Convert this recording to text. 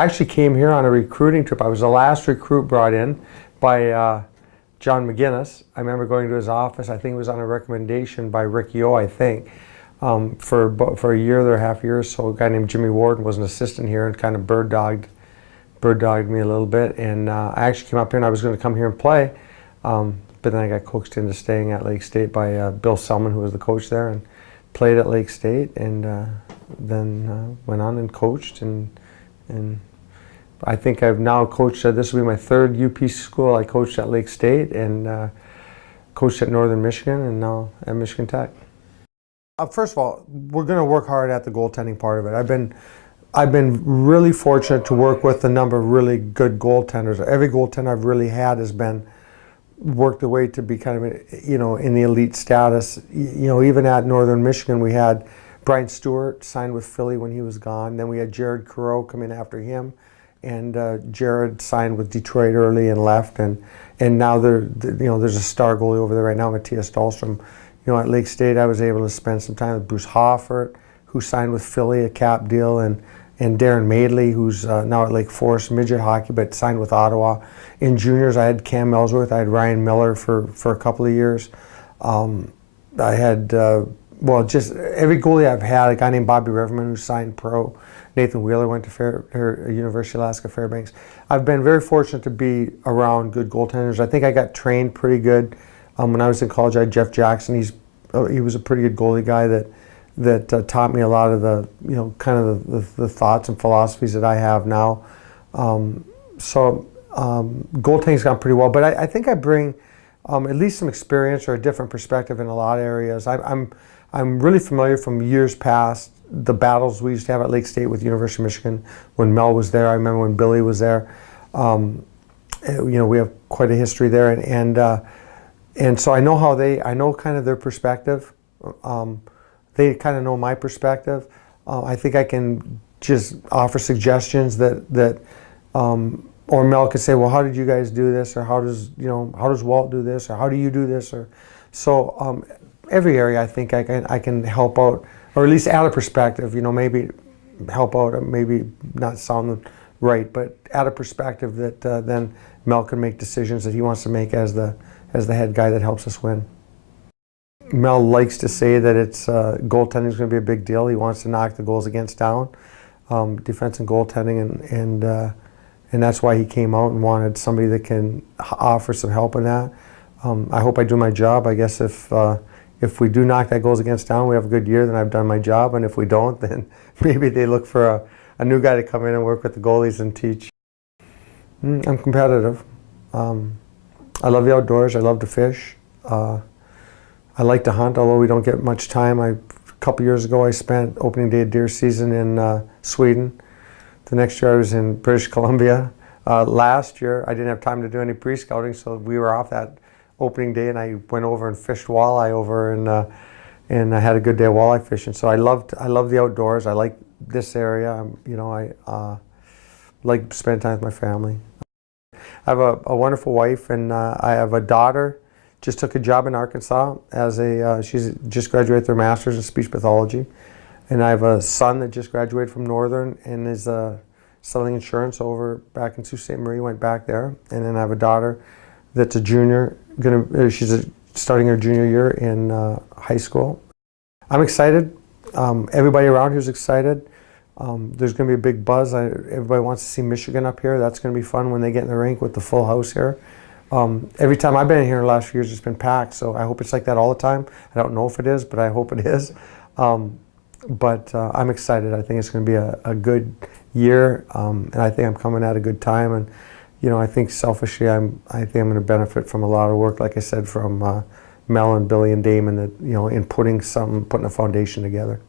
I actually came here on a recruiting trip. I was the last recruit brought in by John McGinnis. I remember going to his office. I think it was on a recommendation by Rick Yo, I think. For a year there, half a year or so, a guy named Jimmy Warden was an assistant here and kind of bird-dogged me a little bit. And I actually came up here and I was going to come here and play, but then I got coaxed into staying at Lake State by Bill Selman, who was the coach there, and played at Lake State, and then went on and coached. And I think I've now coached, this will be my third UP school. I coached at Lake State and coached at Northern Michigan and now at Michigan Tech. First of all, we're going to work hard at the goaltending part of it. I've been really fortunate to work with a number of really good goaltenders. Every goaltender I've really had has been worked the way to be kind of, in the elite status. Even at Northern Michigan, we had Brian Stewart signed with Philly when he was gone. Then we had Jared Coreau come in after him, and Jared signed with Detroit early and left. And now there's a star goalie over there right now, Matthias Dahlstrom. At Lake State, I was able to spend some time with Bruce Hoffert, who signed with Philly, a cap deal, and Darren Madeley, who's now at Lake Forest midget hockey, but signed with Ottawa. In juniors, I had Cam Ellsworth, I had Ryan Miller for a couple of years. I had, just every goalie I've had, a guy named Bobby Riverman who signed pro. Nathan Wheeler went to University of Alaska Fairbanks. I've been very fortunate to be around good goaltenders. I think I got trained pretty good. When I was in college, I had Jeff Jackson. He was a pretty good goalie guy that taught me a lot of the kind of the thoughts and philosophies that I have now. Goaltending's gone pretty well, but I think I bring at least some experience or a different perspective in a lot of areas. I'm really familiar from years past the battles we used to have at Lake State with University of Michigan when Mel was there. I remember when Billy was there. We have quite a history there, and so I know I know kind of their perspective. They kind of know my perspective. I think I can just offer suggestions or Mel could say, well, how did you guys do this? Or how does Walt do this? Or how do you do this? So every area I think I can help out, or at least add a perspective, maybe help out, or maybe not sound right, but add a perspective that then Mel can make decisions that he wants to make as the head guy that helps us win. Mel likes to say that goaltending is going to be a big deal. He wants to knock the goals against down, defense and goaltending, and that's why he came out and wanted somebody that can offer some help in that. I hope I do my job. I guess if we do knock that goals against down, we have a good year, then I've done my job, and if we don't, then maybe they look for a new guy to come in and work with the goalies and teach. I'm competitive. I love the outdoors. I love to fish. I like to hunt, although we don't get much time. A couple years ago, I spent opening day of deer season in Sweden. The next year, I was in British Columbia. Last year, I didn't have time to do any pre-scouting, so we were off that opening day, and I went over and fished walleye over, and I had a good day of walleye fishing. So I love the outdoors. I like this area. I like to spend time with my family. I have a wonderful wife, and I have a daughter. Just took a job in Arkansas she's just graduated with her master's in speech pathology. And I have a son that just graduated from Northern and is selling insurance over back in Sault Ste. Marie, went back there. And then I have a daughter that's a junior, she's starting her junior year in high school. I'm excited. Everybody around here is excited. There's going to be a big buzz. Everybody wants to see Michigan up here. That's going to be fun when they get in the rink with the full house here. Every time I've been here in the last few years, it's been packed, so I hope it's like that all the time. I don't know if it is, but I hope it is. But I'm excited. I think it's going to be a good year, and I think I'm coming at a good time. And I think selfishly, I think I'm going to benefit from a lot of work, like I said, from Mel and Billy and Damon, that in putting a foundation together.